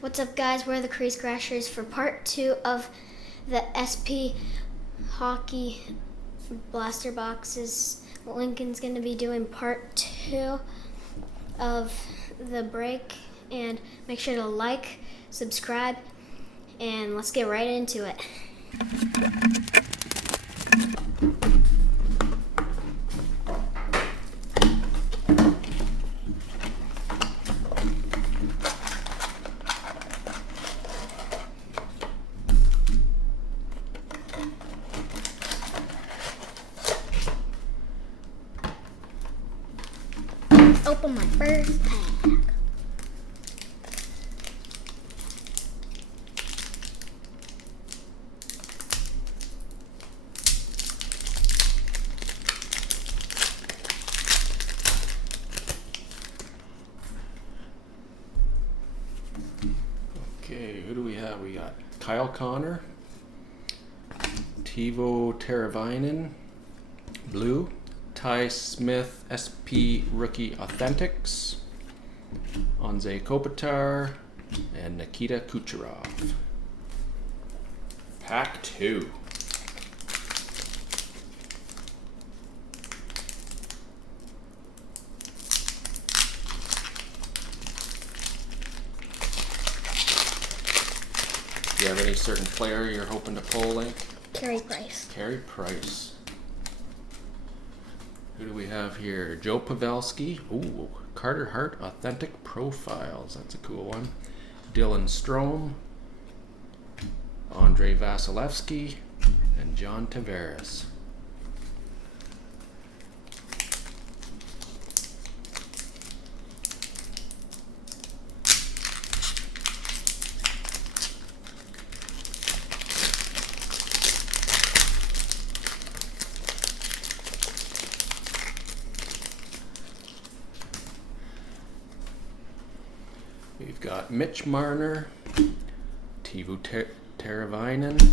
What's up, guys? We're the Craze Crashers for part 2 of the SP Hockey Blaster Boxes. Lincoln's going to be doing part 2 of the break. And make sure to like, subscribe, and let's get right into it. Open my first pack. Okay, who do we have? We got Kyle Connor, Teuvo Teravainen, blue, Ty Smith SP Rookie Authentics, Anze Kopitar, and Nikita Kucherov. Pack 2. Do you have any certain player you're hoping to pull, Link? Carey Price. Carey Price. Who do we have here? Joe Pavelski. Ooh, Carter Hart Authentic Profiles. That's a cool one. Dylan Strome, Andrei Vasilevsky, and John Tavares. We've got Mitch Marner, Teuvo Teravainen,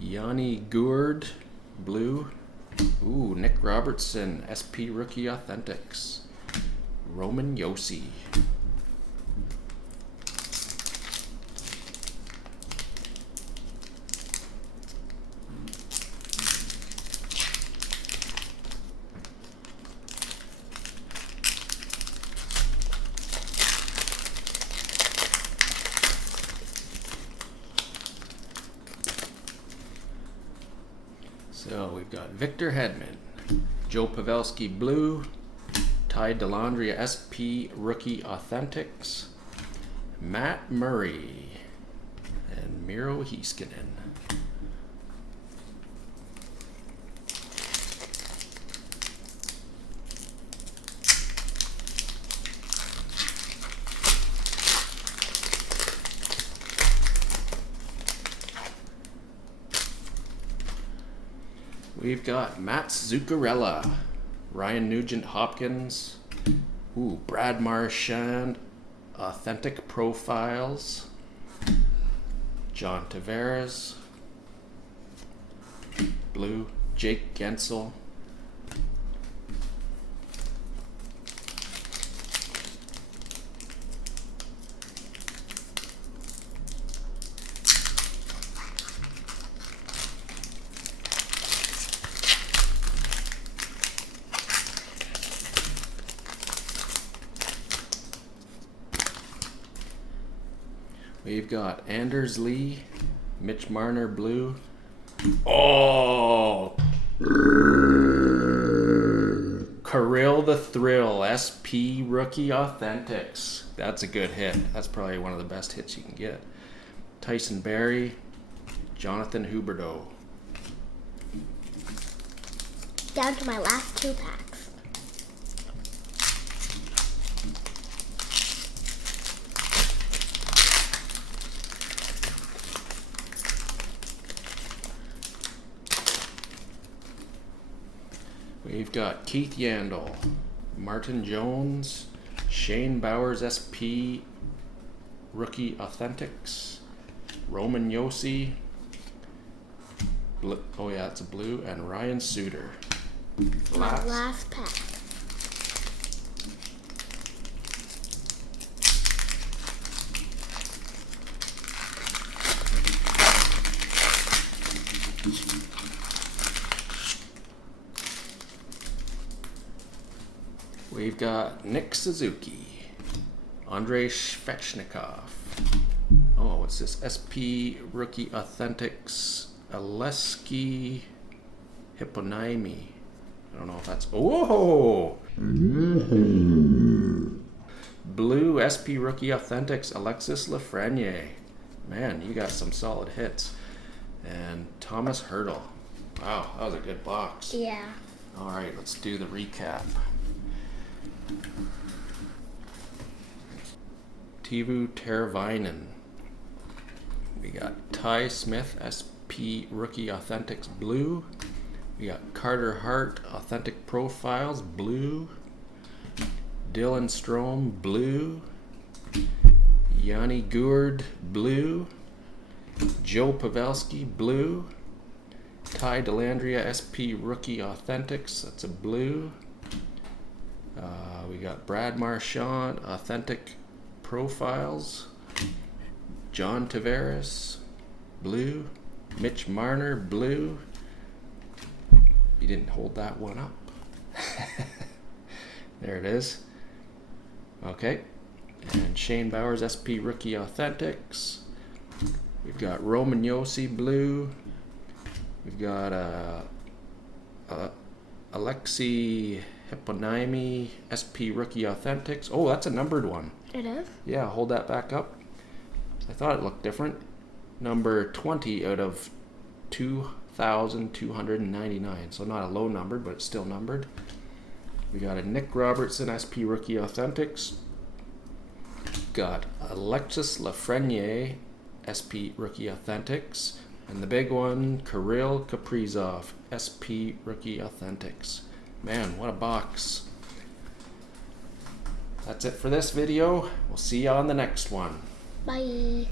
Yanni Gourde, blue. Ooh, Nick Robertson, SP Rookie Authentics. Roman Josi. So we've got Victor Hedman, Joe Pavelski blue, Ty Dellandrea SP Rookie Authentics, Matt Murray, and Miro Heiskanen. We've got Matt Zuccarella, Ryan Nugent-Hopkins, ooh, Brad Marchand, Authentic Profiles, John Tavares, blue, Jake Gensel, we've got Anders Lee, Mitch Marner blue. Oh! Kirill the Thrill, SP Rookie Authentics. That's a good hit. That's probably one of the best hits you can get. Tyson Barrie, Jonathan Huberdeau. Down to my last 2 packs. We've got Keith Yandel, Martin Jones, Shane Bowers SP Rookie Authentics, Roman Josi, oh yeah, it's a blue, and Ryan Suter. My last pack. We've got Nick Suzuki, Andrei Svechnikov. Oh, what's this? SP Rookie Authentics, Aleski Hipponymi. I don't know if that's. Oh! Blue SP Rookie Authentics, Alexis Lafreniere. Man, you got some solid hits. And Thomas Hurdle. Wow, that was a good box. Yeah. All right, let's do the recap. Teuvo Teravainen. We got Ty Smith, SP Rookie Authentics Blue. We got Carter Hart, Authentic Profiles Blue. Dylan Strome Blue. Yanni Gourde Blue. Joe Pavelski Blue. Ty Dellandrea SP Rookie Authentics, that's a blue. We got Brad Marchand Authentic Profiles. John Tavares blue. Mitch Marner blue. You didn't hold that one up. There it is. Okay. And Shane Bowers SP Rookie Authentics. We've got Roman Josi blue. We've got Alexi Hipponymi SP Rookie Authentics. Oh, that's a numbered one. It is? Yeah, hold that back up. I thought it looked different. Number 20 out of 2,299. So not a low number, but it's still numbered. We got a Nick Robertson SP Rookie Authentics. Got Alexis Lafreniere SP Rookie Authentics. And the big one, Kirill Kaprizov, SP Rookie Authentics. Man, what a box. That's it for this video. We'll see you on the next one. Bye.